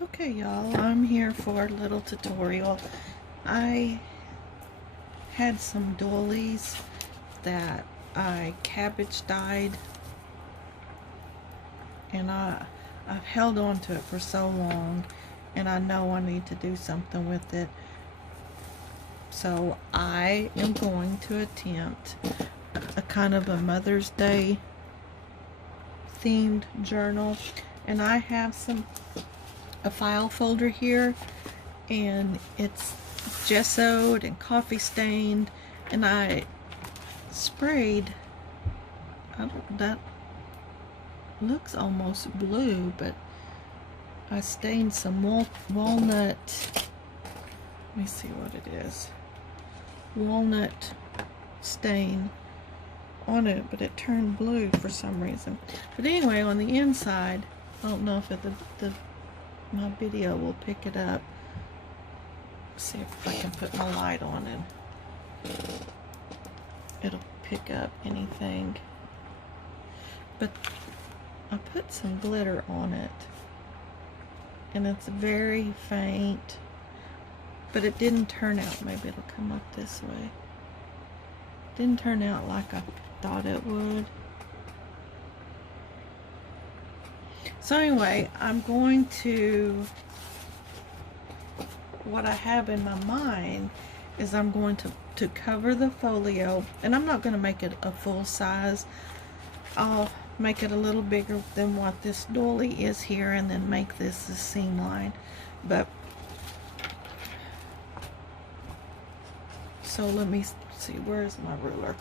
Okay, y'all, I'm here for a little tutorial. I had some doilies that I cabbage dyed, and I've held on to it for so long, and I know I need to do something with it. So I am going to attempt a kind of a Mother's Day themed journal, and I have a file folder here, and it's gessoed and coffee stained, and I sprayed, that looks almost blue, but I stained some walnut, let me see what it is, walnut stain on it, but it turned blue for some reason. But anyway, on the inside, I don't know if my video will pick it up. See if I can put my light on and it'll pick up anything. But I put some glitter on it, and it's very faint, but it didn't turn out, maybe it'll come up this way. Didn't turn out like I thought it would. So anyway, I'm going to, what I have in my mind is I'm going to cover the folio, and I'm not going to make it a full size. I'll make it a little bigger than what this doily is here, and then make this a seam line. But so let me see, where's my ruler?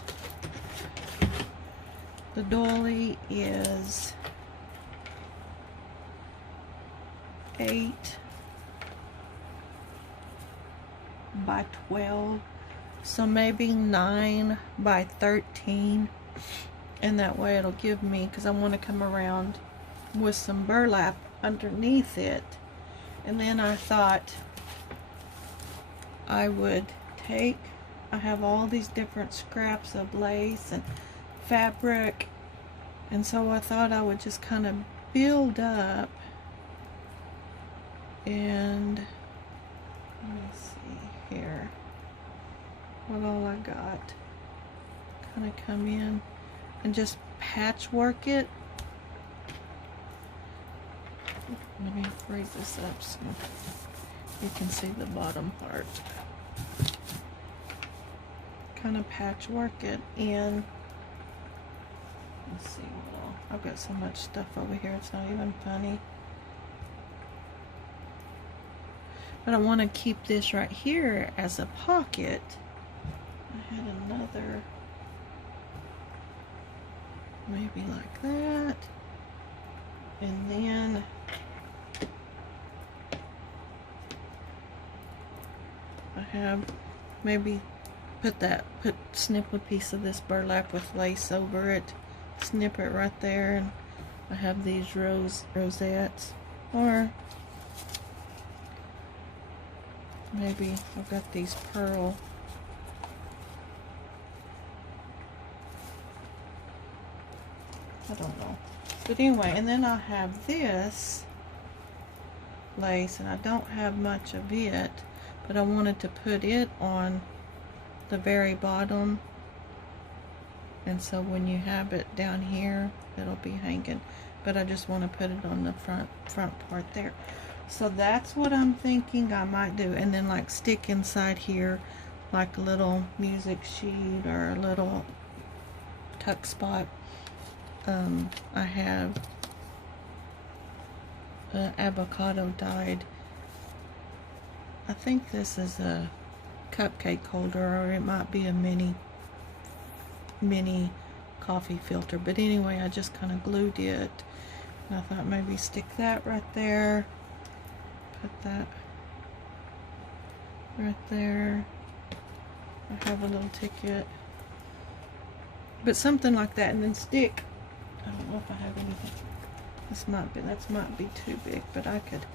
The doily is 8 by 12, so maybe 9 by 13, and that way it'll give me, because I want to come around with some burlap underneath it. And then I thought I would take, I have all these different scraps of lace and fabric, and so I thought I would just kind of build up, and let me see here what all I got. Kind of come in and just patchwork it. Let me raise this up so you can see the bottom part. Kind of patchwork it in. Let's see what all, I've got so much stuff over here, it's not even funny. But I want to keep this right here as a pocket. I had another, maybe like that, and then I have maybe snip a piece of this burlap with lace over it, snip it right there, and I have these rosettes, or maybe I've got these pearl. I don't know. But anyway, and then I have this lace, and I don't have much of it, but I wanted to put it on the very bottom, and so when you have it down here, it'll be hanging, but I just want to put it on the front part there. So that's what I'm thinking I might do, and then like stick inside here like a little music sheet or a little tuck spot. I have avocado dyed. I think this is a cupcake holder, or it might be a mini coffee filter, but anyway, I just kind of glued it, and I thought maybe stick that right there, put that right there. I have a little ticket, but something like that, and then stick, I don't know if I have anything, that might be too big, but I could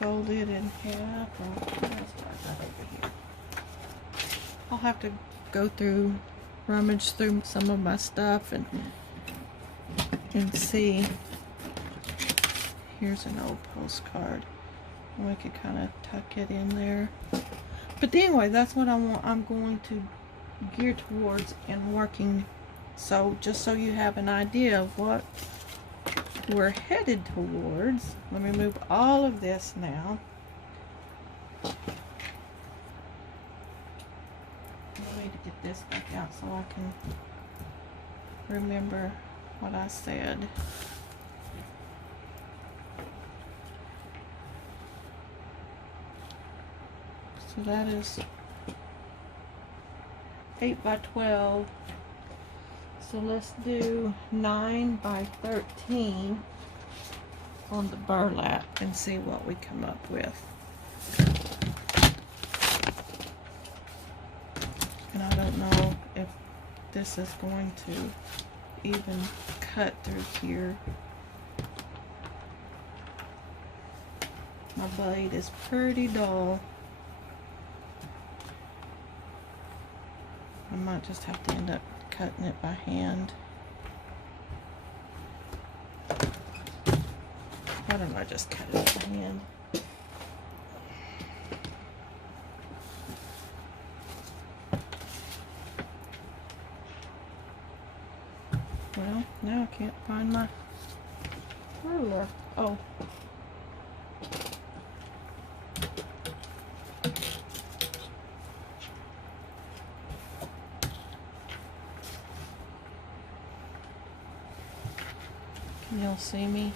fold it in half, or what else do I got over here? I'll have to go through, rummage through some of my stuff and see. Here's an old postcard. We could kind of tuck it in there. But anyway, that's what I'm going to gear towards and working. So just so you have an idea of what we're headed towards. Let me move all of this now. I need to get this back out so I can remember what I said. So that is 8 by 12. So let's do 9 by 13 on the burlap and see what we come up with. And I don't know if this is going to even cut through here. My blade is pretty dull. I might just have to end up cutting it by hand. Why don't I just cut it by hand? Well, now I can't find my ruler. Oh. Can y'all see me?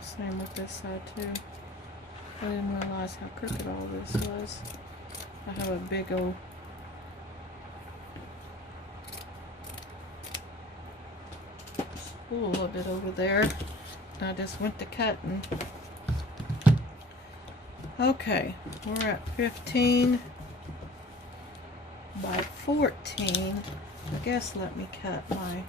Same with this side too. I didn't realize how crooked all this was. I have a big old spool of it over there. And I just went to cutting. Okay, we're at 15 by 14. I guess let me cut my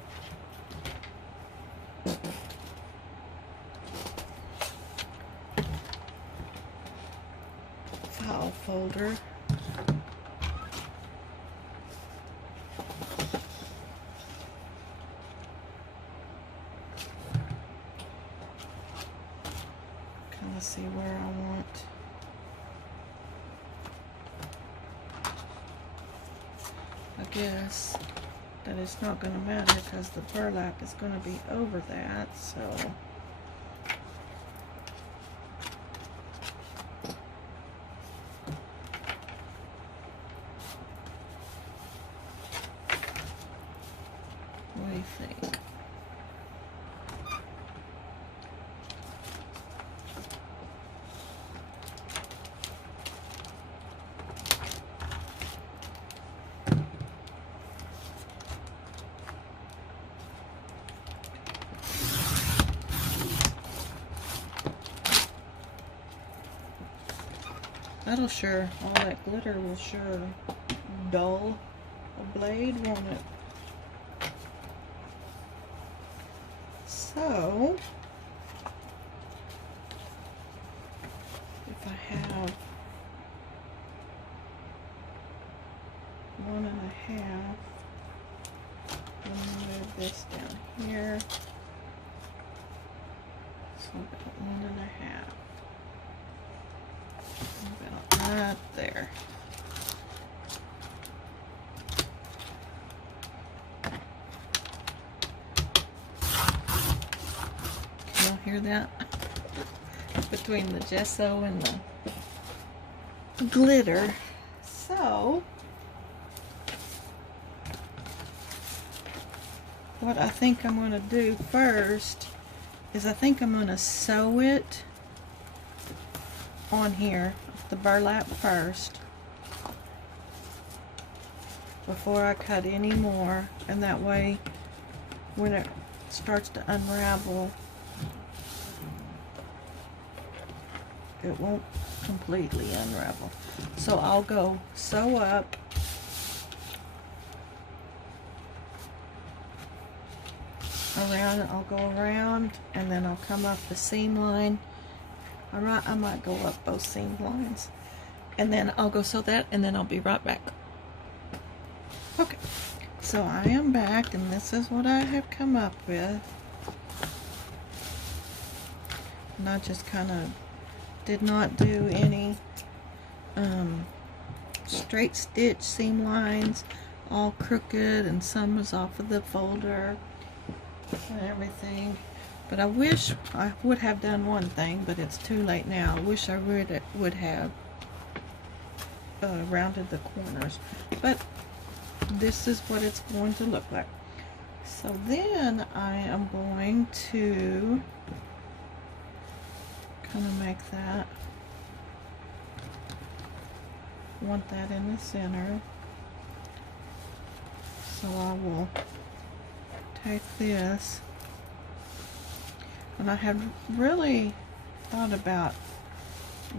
file folder. Kind of see where I want. I guess that it's not going to matter because the burlap is going to be over that, so what do you think? That'll sure, all that glitter will sure dull a blade, won't it? So, if I have 1.5, I'm gonna move this down here. So about 1.5. About right there. Can y'all hear that? Between the gesso and the glitter. So, what I think I'm going to do first is I think I'm going to sew it on here. Of the burlap first before I cut any more, and that way when it starts to unravel it won't completely unravel. So I'll go sew up around, I'll go around, and then I'll come up the seam line. I might go up both seam lines, and then I'll go sew that, and then I'll be right back. Okay, so I am back, and this is what I have come up with. And I just kind of did not do any straight stitch seam lines, all crooked, and some was off of the folder and everything. But I wish I would have done one thing, but it's too late now. I wish I would have rounded the corners, but this is what it's going to look like. So then I am going to kind of make that, want that in the center. So I will take this, and I have really thought about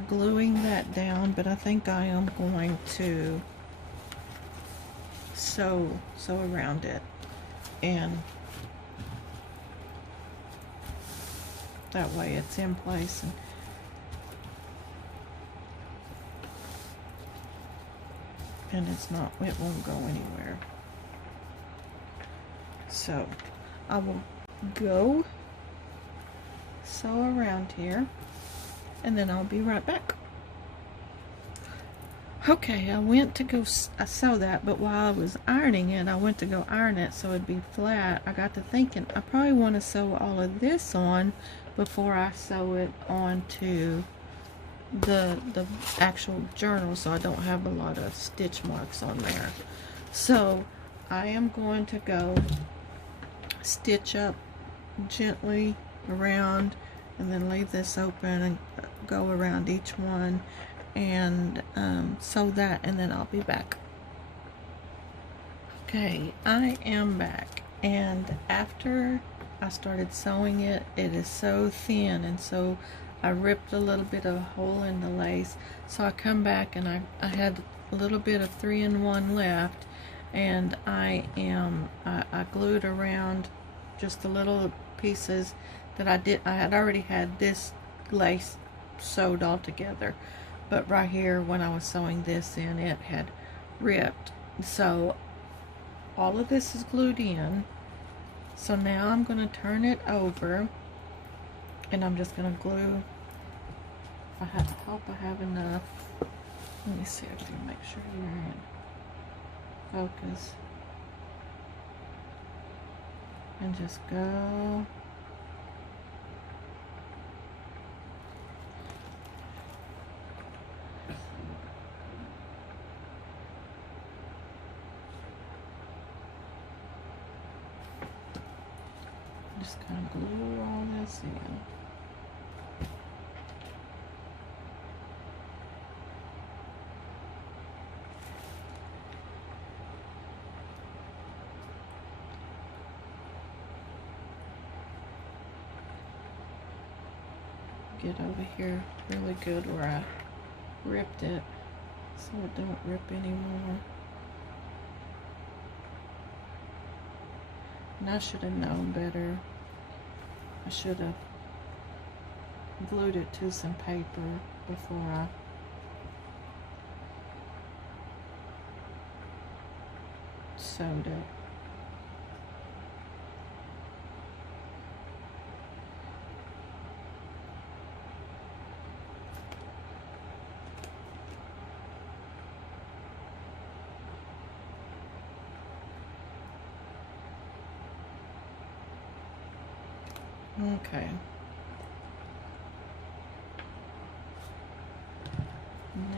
gluing that down, but I think I am going to sew around it, and that way it's in place, and it's not, it won't go anywhere. So I will go sew around here, and then I'll be right back. Okay, I went to go sew that, but while I was ironing it, I went to go iron it so it'd be flat. I got to thinking I probably want to sew all of this on before I sew it onto the actual journal, so I don't have a lot of stitch marks on there. So I am going to go stitch up gently around, and then leave this open and go around each one, and sew that, and then I'll be back. Okay, I am back, and after I started sewing it, it is so thin, and so I ripped a little bit of a hole in the lace. So I come back, and I had a little bit of 3-in-1 left, and I glued around just the little pieces that I had already had this lace sewed all together, but right here when I was sewing this in, it had ripped. So all of this is glued in. So now I'm going to turn it over, and I'm just going to glue. I hope I have enough. Let me see if I can make sure you're in focus. And just go. Just kind of glue all this in. Get over here really good where I ripped it, so it don't rip anymore. And I should have known better. I should have glued it to some paper before I sewed it. Okay.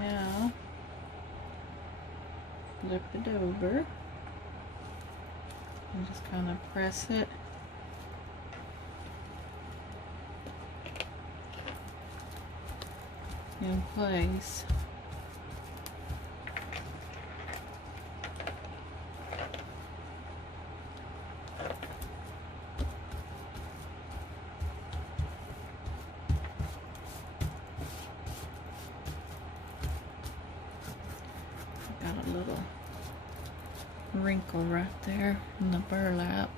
Now, flip it over and just kind of press it in place. little wrinkle right there in the burlap.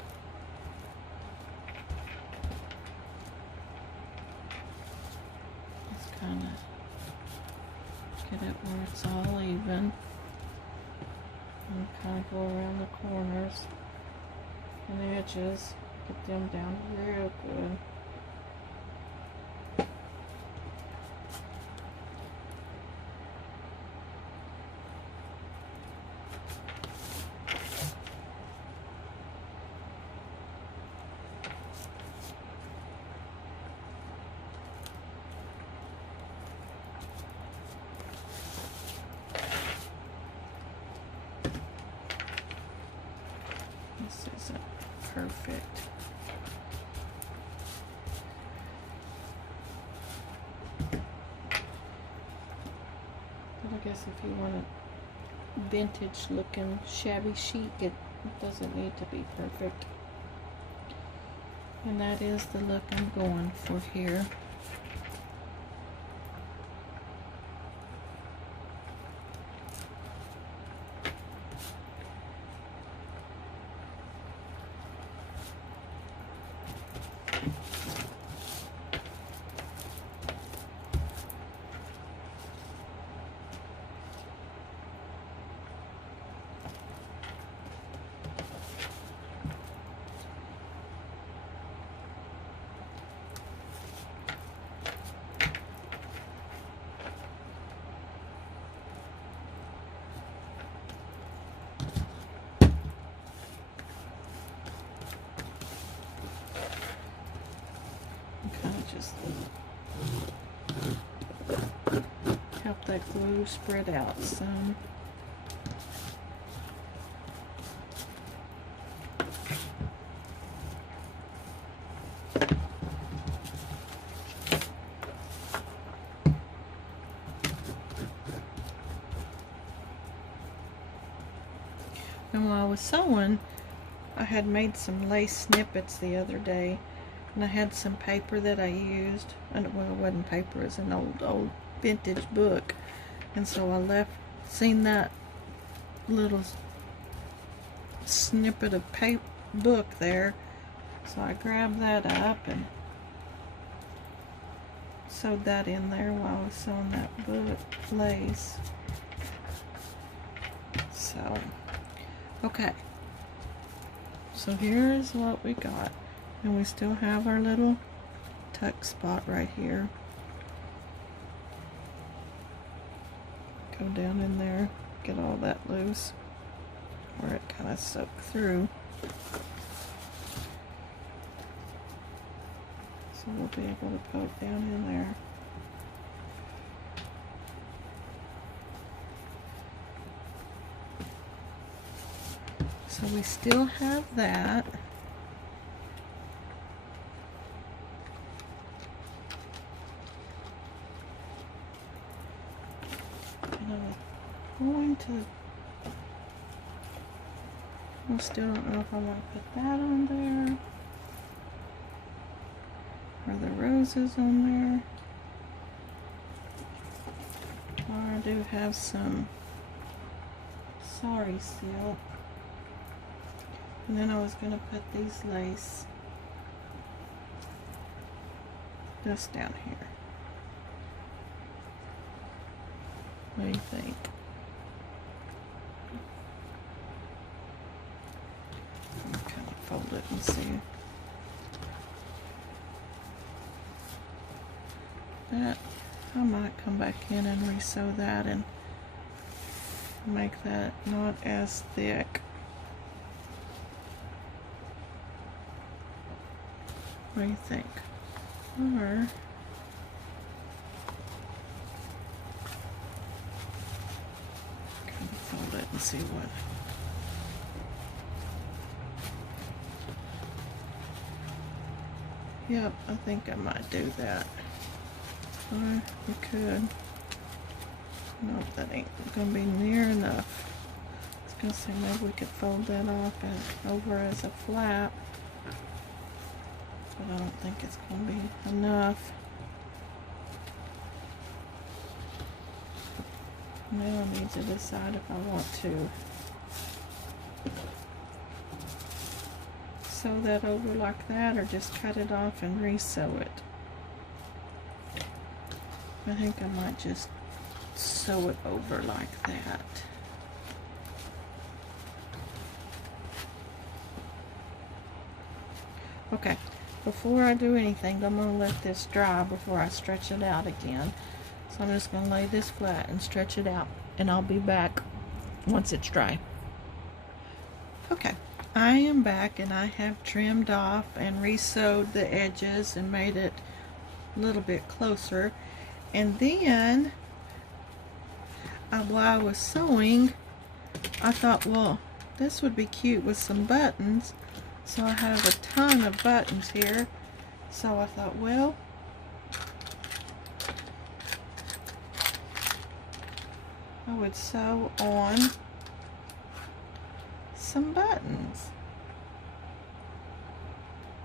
Just kind of get it where it's all even. And kind of go around the corners and edges. Get them down real good. This isn't perfect. But I guess if you want a vintage looking shabby chic, it doesn't need to be perfect. And that is the look I'm going for here. Just help that glue spread out some. And while I was sewing, I had made some lace snippets the other day. And I had some paper that I used, and well, it wasn't paper, it was an old vintage book. And so I seen that little snippet of book there. So I grabbed that up and sewed that in there while I was sewing that book lace. So, okay. So here's what we got. And we still have our little tuck spot right here. Go down in there, get all that loose, where it kind of soaked through. So we'll be able to poke down in there. So we still have that. I still don't know if I want to put that on there or the roses on there. Or I do have some sorry silk, and then I was going to put these lace just down here. What do you think? Kind of fold it and see. That, I might come back in and re-sew that and make that not as thick. What do you think? Or kind of fold it and see what. Yep, I think I might do that. Or we could. Nope, that ain't gonna be near enough. I was gonna say maybe we could fold that off and over as a flap, but I don't think it's gonna be enough. Now I need to decide if I want to sew that over like that or just cut it off and re-sew it. I think I might just sew it over like that. Okay, before I do anything, I'm going to let this dry before I stretch it out again. So I'm just going to lay this flat and stretch it out, and I'll be back once it's dry. Okay, I am back, and I have trimmed off and re-sewed the edges and made it a little bit closer. And then, while I was sewing, I thought, well, this would be cute with some buttons. So I have a ton of buttons here. So I thought, well, I would sew on some buttons.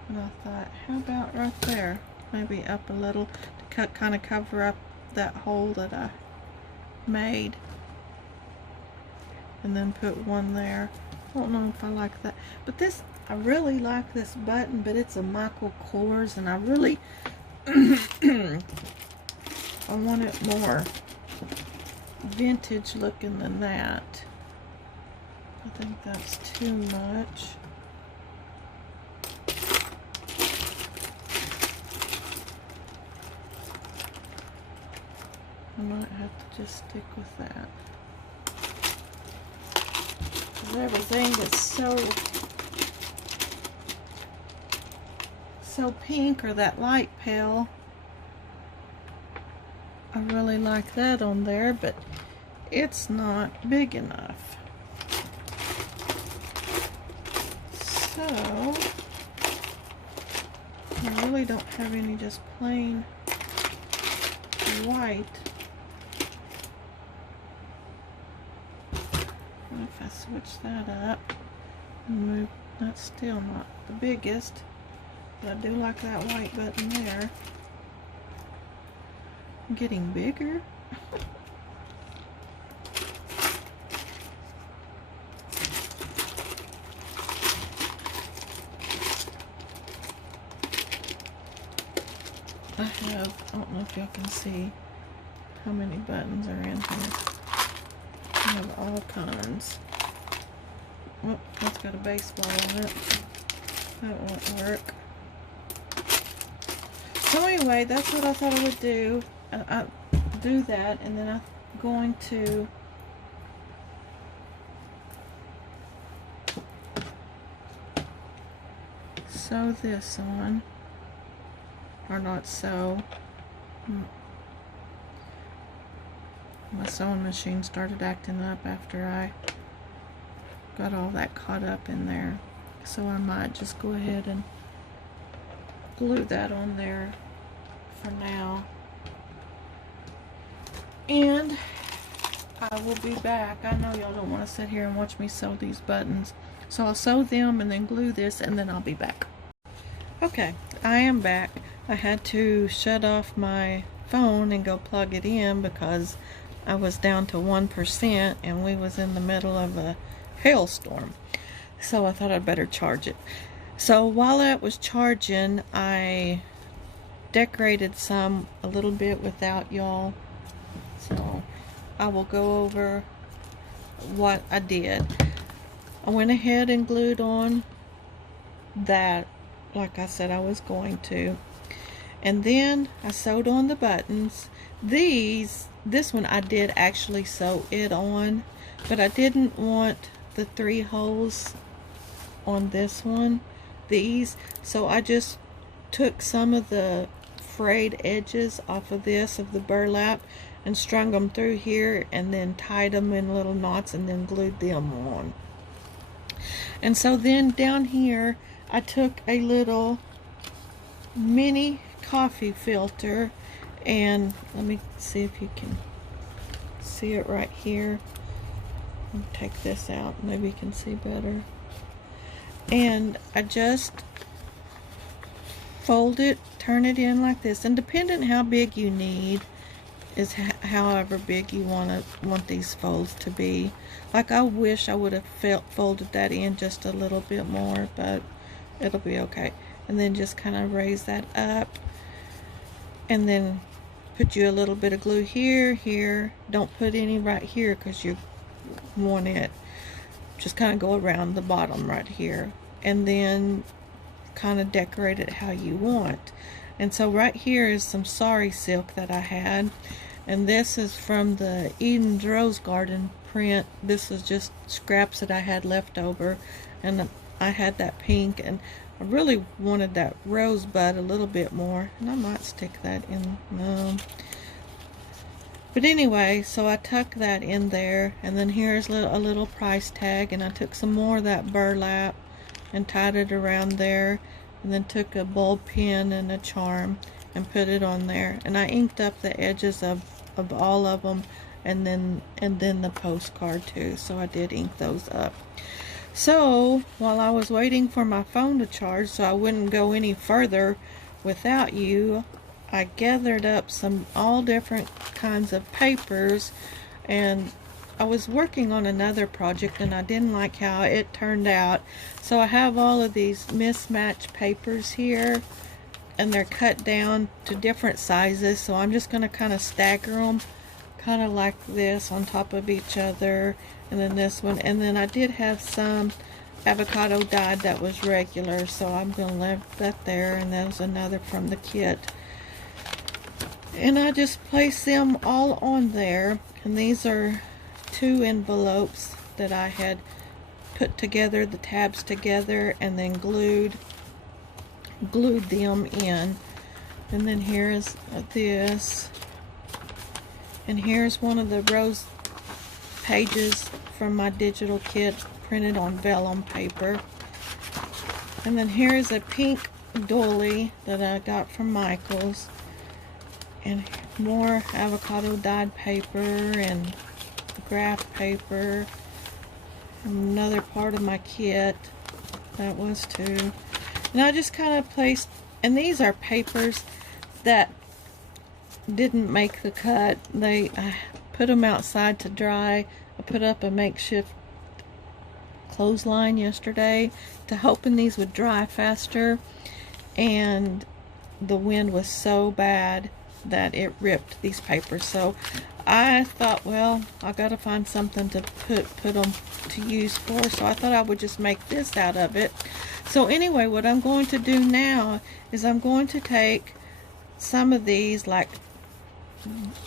And I thought, how about right there? Maybe up a little to kind of cover up that hole that I made. And then put one there. I don't know if I like that. But this, I really like this button, but it's a Michael Kors, and I really I want it more vintage looking than that. I think that's too much. I might have to just stick with that. Everything is so pink, or that light pale. I really like that on there, but it's not big enough. So I really don't have any just plain white. If I switch that up and move, that's still not the biggest, but I do like that white button there. I'm getting bigger. I don't know if y'all can see how many buttons are in here. I have all kinds. Oh, that's got a baseball on it. That won't work. So anyway, that's what I thought I would do. I do that, and then I'm going to sew this on. Or not sew. My sewing machine started acting up after I got all that caught up in there. So I might just go ahead and glue that on there for now. And I will be back. I know y'all don't want to sit here and watch me sew these buttons. So I'll sew them and then glue this, and then I'll be back. Okay, I am back. I had to shut off my phone and go plug it in because I was down to 1% and we was in the middle of a hailstorm. So I thought I'd better charge it. So while that was charging, I decorated some a little bit without y'all. So I will go over what I did. I went ahead and glued on that like I said I was going to. And then I sewed on the buttons. This one I did actually sew it on, but I didn't want the 3 holes on this one, so I just took some of the frayed edges off of the burlap, and strung them through here, and then tied them in little knots, and then glued them on. And so then down here I took a little mini coffee filter, and let me see if you can see it right here. I'll take this out, maybe you can see better. And I just fold it, turn it in like this, and depending how big you need, is however big you want these folds to be. Like, I wish I would have folded that in just a little bit more, but it'll be okay. And then just kind of raise that up, and then put you a little bit of glue here. Don't put any right here because you want it. Just kind of go around the bottom right here, and then kind of decorate it how you want. And so right here is some sari silk that I had, and this is from the Eden's Rose Garden print. This is just scraps that I had left over, and I had that pink, and I really wanted that rosebud a little bit more, and I might stick that in. No. But anyway, so I tuck that in there, and then here's a little price tag, and I took some more of that burlap and tied it around there, and then took a bulb pin and a charm and put it on there, and I inked up the edges of all of them, and then the postcard too, so I did ink those up. So while I was waiting for my phone to charge so I wouldn't go any further without you, I gathered up some all different kinds of papers, and I was working on another project and I didn't like how it turned out. So I have all of these mismatched papers here, and they're cut down to different sizes. So I'm just going to kind of stagger them, kind of like this on top of each other, and then this one. And then I did have some avocado dyed that was regular, so I'm going to leave that there. And there's another from the kit. And I just place them all on there, and these are 2 envelopes that I had put together, the tabs together, and then glued them in. And then here's this, and here's one of the rose pages from my digital kit printed on vellum paper. And then here's a pink doily that I got from Michael's, and more avocado dyed paper and graph paper. Another part of my kit, that was too. And I just kind of placed, and these are papers that didn't make the cut. I put them outside to dry. I put up a makeshift clothesline yesterday to hoping these would dry faster, and the wind was so bad that it ripped these papers. So I thought, well, I gotta find something to put them to use for, so I thought I would just make this out of it. So anyway, what I'm going to do now is I'm going to take some of these, like,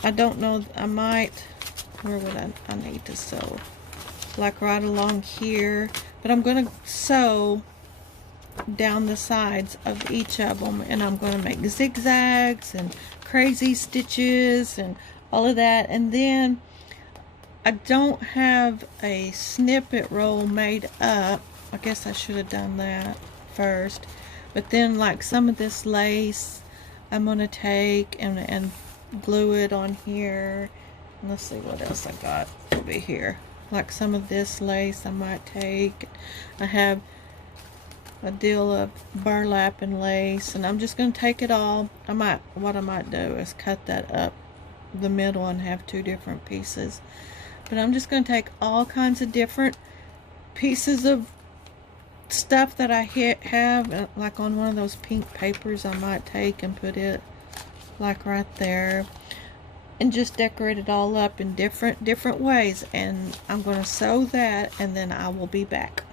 I don't know, I might, where would I need to sew? Like right along here, but I'm going to sew down the sides of each of them, and I'm going to make zigzags and crazy stitches and all of that. And then I don't have a snippet roll made up. I guess I should have done that first. But then, like, some of this lace I'm going to take and glue it on here. And let's see what else I got over here. Like some of this lace I might take. I have a deal of burlap and lace, and I'm just going to take it all. What I might do is cut that up the middle and have 2 different pieces. But I'm just going to take all kinds of different pieces of stuff that I have, like on one of those pink papers I might take and put it like right there, and just decorate it all up in different ways. And I'm going to sew that, and then I will be back.